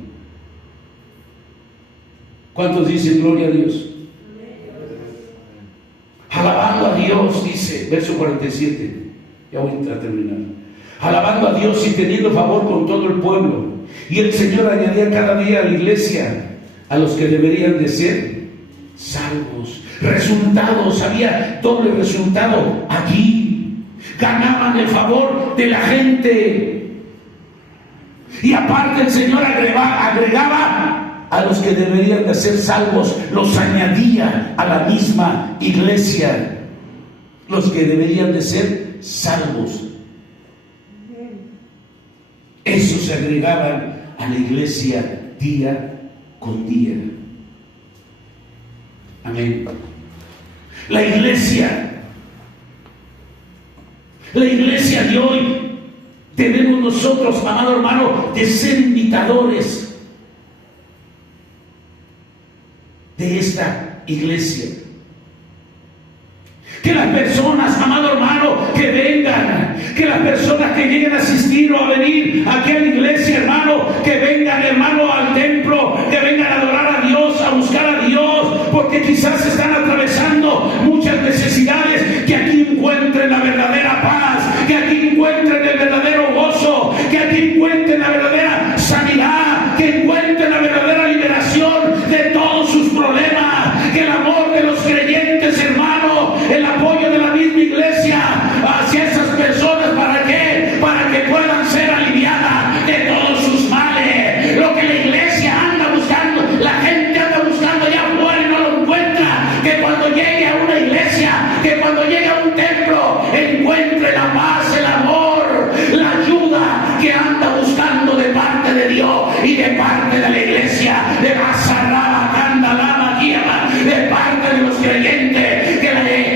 ¿Cuántos dicen gloria a Dios? Alabando a Dios, dice, verso 47. Ya voy a terminar. Alabando a Dios y teniendo favor con todo el pueblo. Y el Señor añadía cada día a la iglesia a los que deberían de ser salvos. Resultados, había doble resultado aquí. Ganaban el favor de la gente. Y aparte el Señor agregaba a los que deberían de ser salvos, los añadía a la misma iglesia. Los que deberían de ser salvos. Esos se agregaban a la iglesia día con día. Amén. La iglesia de hoy, debemos nosotros, amado hermano, de ser imitadores de esta iglesia. Que las personas, amado hermano, que vengan, que las personas que lleguen a asistir o a venir aquí a la iglesia, hermano, que vengan, hermano, al templo, que vengan a adorar a Dios, a buscar a Dios, porque quizás están atravesando muchas necesidades, que aquí encuentren la verdadera paz, que aquí encuentren el verdadero gozo, que aquí encuentren la verdadera sanidad, que encuentren la verdadera liberación de todos sus problemas, que el amor de los creyentes, hermano, el apoyo de la misma iglesia hacia esas personas, ¿para qué? Para que puedan ser aliviadas de todos sus males. Lo que la iglesia anda buscando, la gente anda buscando allá afuera y no lo encuentra. Que cuando llegue a una iglesia, que cuando llegue a un templo, encuentre la paz, el amor, la ayuda que anda buscando de parte de Dios y de parte de la iglesia, de Basarraba, Candalama, Guiama, de parte de los creyentes,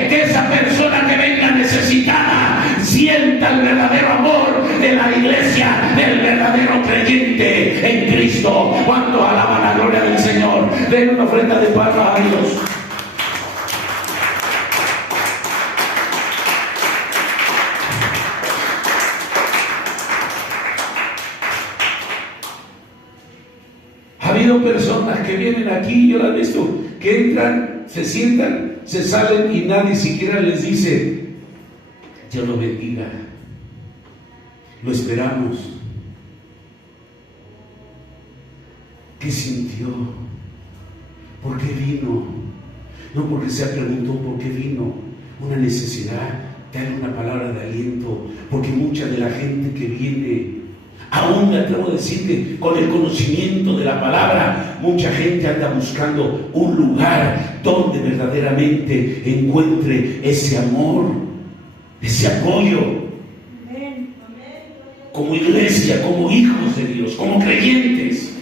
que esa persona que venga necesitada sienta el verdadero amor de la iglesia, del verdadero creyente en Cristo. ¿Cuántos alaban la gloria del Señor? Den una ofrenda de palmas a Dios. Ha habido personas que vienen aquí, yo las he visto, que entran, se sientan, se salen y nadie siquiera les dice: Dios lo bendiga, lo esperamos. ¿Qué sintió? ¿Por qué vino? No porque se preguntó por qué vino, una necesidad, darle una palabra de aliento, porque mucha de la gente que viene, aún me atrevo a decirte, con el conocimiento de la palabra, mucha gente anda buscando un lugar donde verdaderamente encuentre ese amor, ese apoyo, como iglesia, como hijos de Dios, como creyentes.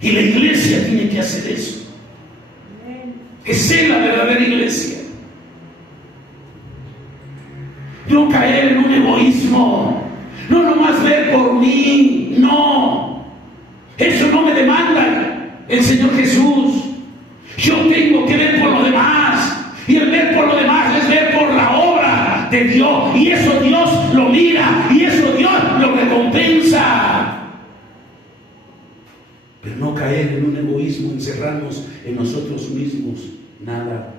Y la iglesia tiene que hacer eso. Esa es la verdadera iglesia. No caer en un egoísmo, no nomás ver por mí, no. Eso no me demanda el Señor Jesús. Yo tengo que ver por lo demás. Y el ver por lo demás es ver por la obra de Dios. Y eso Dios lo mira, y eso Dios lo recompensa. Pero no caer en un egoísmo, encerrarnos en nosotros mismos, nada.